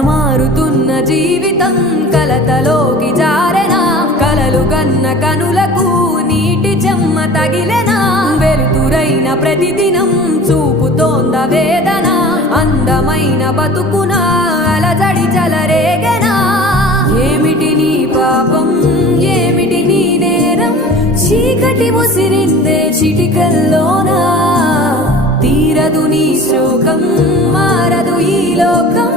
మారుతున్న జీవితం కలతలోకి జారెనా, కలలు గన్న కనులకు నీటి చెమ్మ తగిలెనా, వెలుతురైన ప్రతిదినం చూపుతోంద వేదన, అందమైన బతుకున అలజడి చలరేగెనా. ఏమిటి నీ పాపం, ఏమిటి నీ నేరం, చీకటి ముసిరిందే చిటికల్లోనా, తీరదు నీ శోకం, మారదు ఈ లోకం,